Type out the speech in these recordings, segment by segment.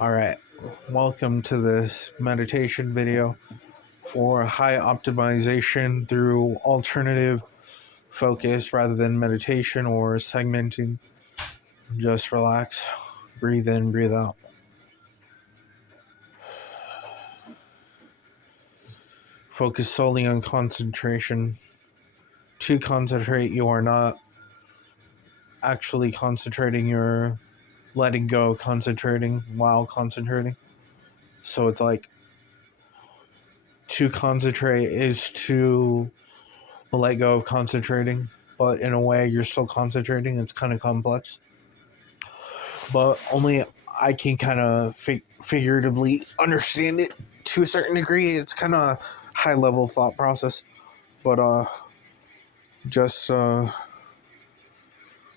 All right, welcome to this meditation video for high optimization through alternative focus rather than meditation or segmenting. Just relax, breathe in, breathe out. Focus solely on concentration. To concentrate, you are not actually concentrating, you're letting go, concentrating while concentrating. So it's like to concentrate is to let go of concentrating, but in a way you're still concentrating. It's kind of complex, but only I can kind of figuratively understand it to a certain degree. It's kind of high level thought process, but just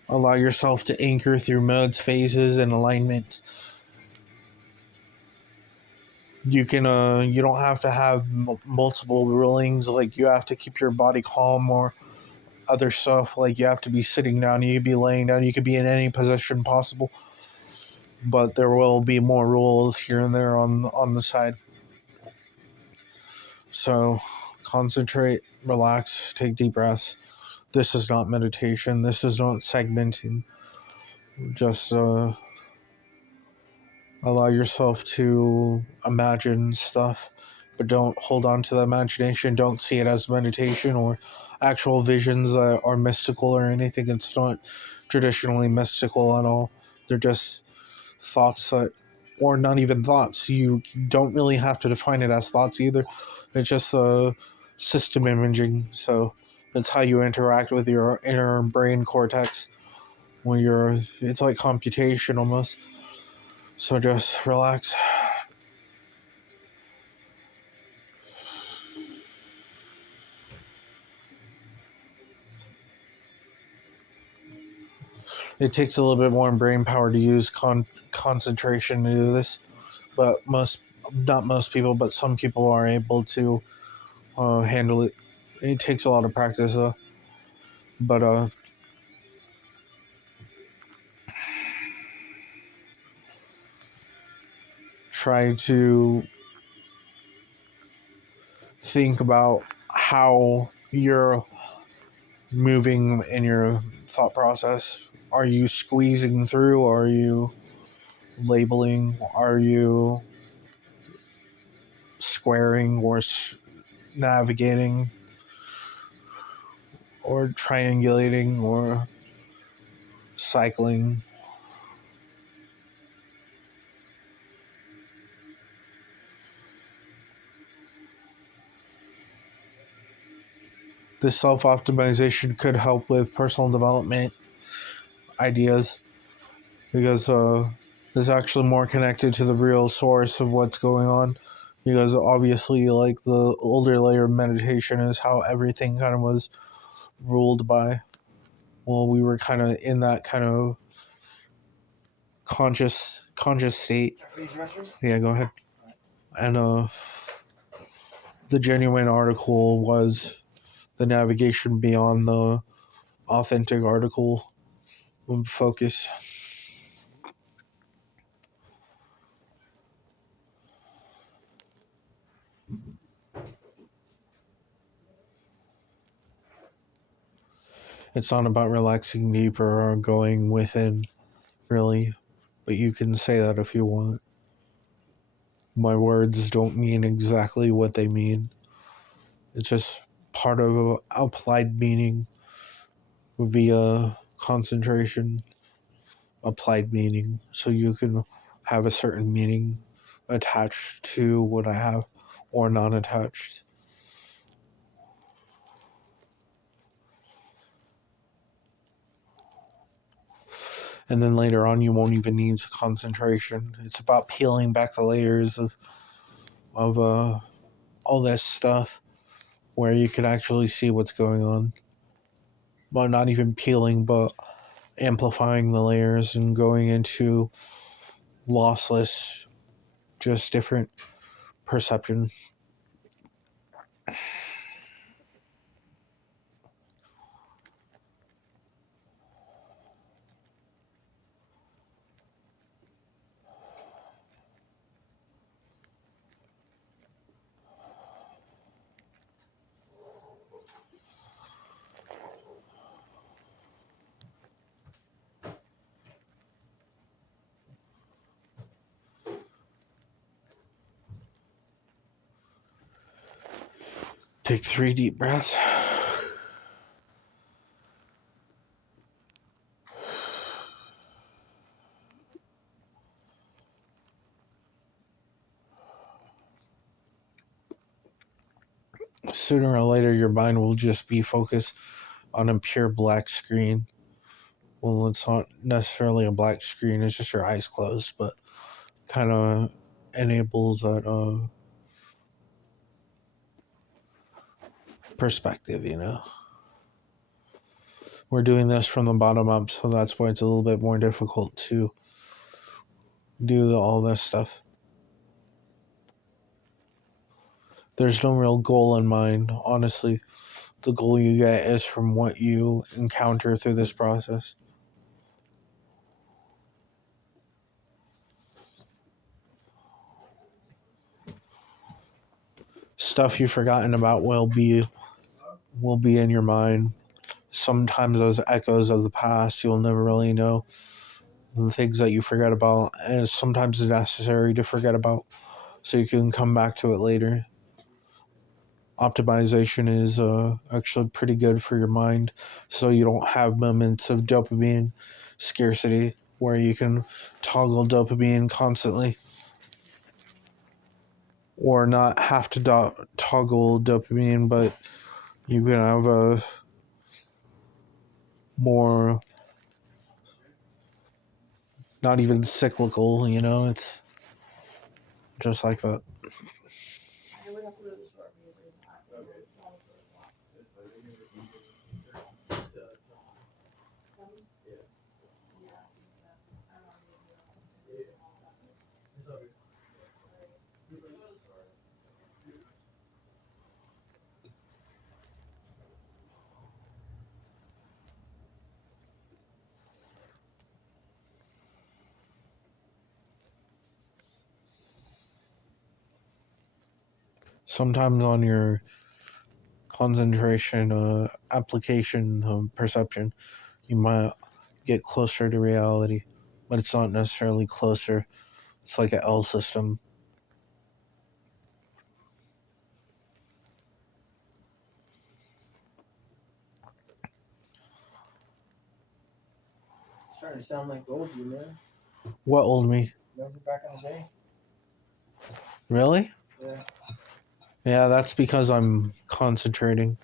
allow yourself to anchor through modes, phases, and alignment. You don't have to have multiple rulings, like you have to keep your body calm or other stuff, like you have to be sitting down, you could be laying down, you could be in any position possible, but there will be more rules here and there on the side. So concentrate, relax, take deep breaths. This is not meditation, this is not segmenting. Just allow yourself to imagine stuff, but don't hold on to the imagination. Don't see it as meditation or actual visions are mystical or anything. It's not traditionally mystical at all. They're just thoughts that, or not even thoughts. You don't really have to define it as thoughts either. It's just system imaging. So it's how you interact with your inner brain cortex when it's like computation almost. So just relax. It takes a little bit more brain power to use concentration to do this, but not most people, but some people are able to handle it. It takes a lot of practice though. But try to think about how you're moving in your thought process. Are you squeezing through? Are you labeling? Are you squaring or navigating or triangulating or cycling? This self-optimization could help with personal development ideas because it's actually more connected to the real source of what's going on, because obviously like the older layer of meditation is how everything kind of was ruled by, well, we were kind of in that kind of conscious state. Yeah, go ahead. And the genuine article was the navigation beyond the authentic article focus. It's not about relaxing deeper or going within, really, but you can say that if you want. My words don't mean exactly what they mean. It's just part of applied meaning via concentration, applied meaning. So you can have a certain meaning attached to what I have or non attached. And then later on, you won't even need concentration. It's about peeling back the layers of all this stuff where you can actually see what's going on. Well, not even peeling, but amplifying the layers and going into lossless, just different perception. Take 3 deep breaths. Sooner or later, your mind will just be focused on a pure black screen. Well, it's not necessarily a black screen, it's just your eyes closed, but kind of enables that perspective, you know. We're doing this from the bottom up, so that's why it's a little bit more difficult to do all this stuff. There's no real goal in mind, honestly. The goal you get is from what you encounter through this process. Stuff you've forgotten about will be in your mind. Sometimes those echoes of the past you'll never really know. The things that you forget about, and sometimes it's necessary to forget about so you can come back to it later. Optimization is actually pretty good for your mind, so you don't have moments of dopamine scarcity where you can toggle dopamine constantly, or not have to toggle dopamine, but you can have a more, not even cyclical, you know, it's just like that. Sometimes on your concentration application perception, you might get closer to reality, but it's not necessarily closer. It's like an L system. It's starting to sound like the old you, man. What old me? Remember back in the day? Really? Yeah. Yeah, that's because I'm concentrating.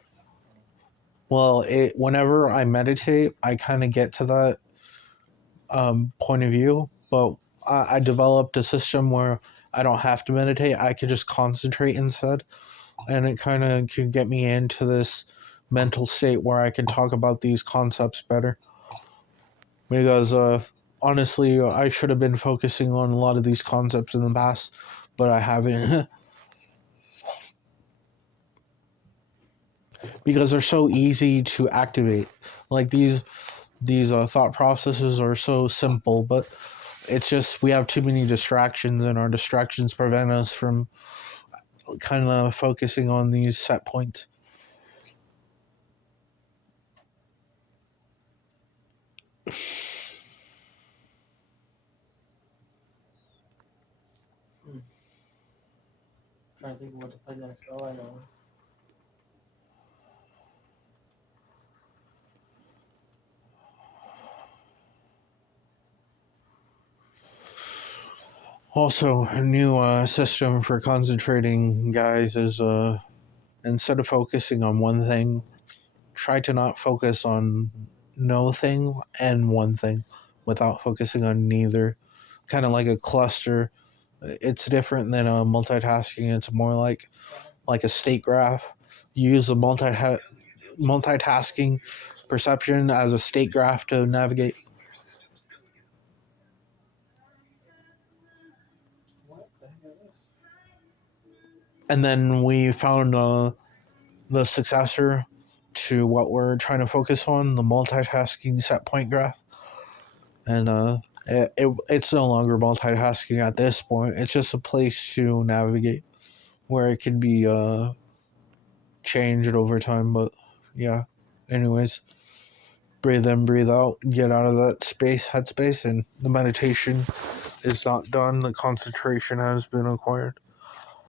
Well, whenever I meditate, I kind of get to that point of view, but I developed a system where I don't have to meditate. I could just concentrate instead, and it kind of can get me into this mental state where I can talk about these concepts better. Because honestly, I should have been focusing on a lot of these concepts in the past, but I haven't. Because they're so easy to activate. Like these thought processes are so simple, but it's just we have too many distractions, and our distractions prevent us from kind of focusing on these set points. Trying to think of what to play next. Oh, I know. Also, a new system for concentrating, guys, is instead of focusing on one thing, try to not focus on no thing and one thing without focusing on neither. Kind of like a cluster. It's different than multitasking. It's more like a state graph. You use the multitasking perception as a state graph to navigate. What the heck is this? And then we found the successor to what we're trying to focus on, the multitasking set point graph. And it's no longer multitasking at this point. It's just a place to navigate where it can be changed over time. But yeah, anyways, breathe in, breathe out, get out of that headspace, and the meditation is not done. The concentration has been acquired.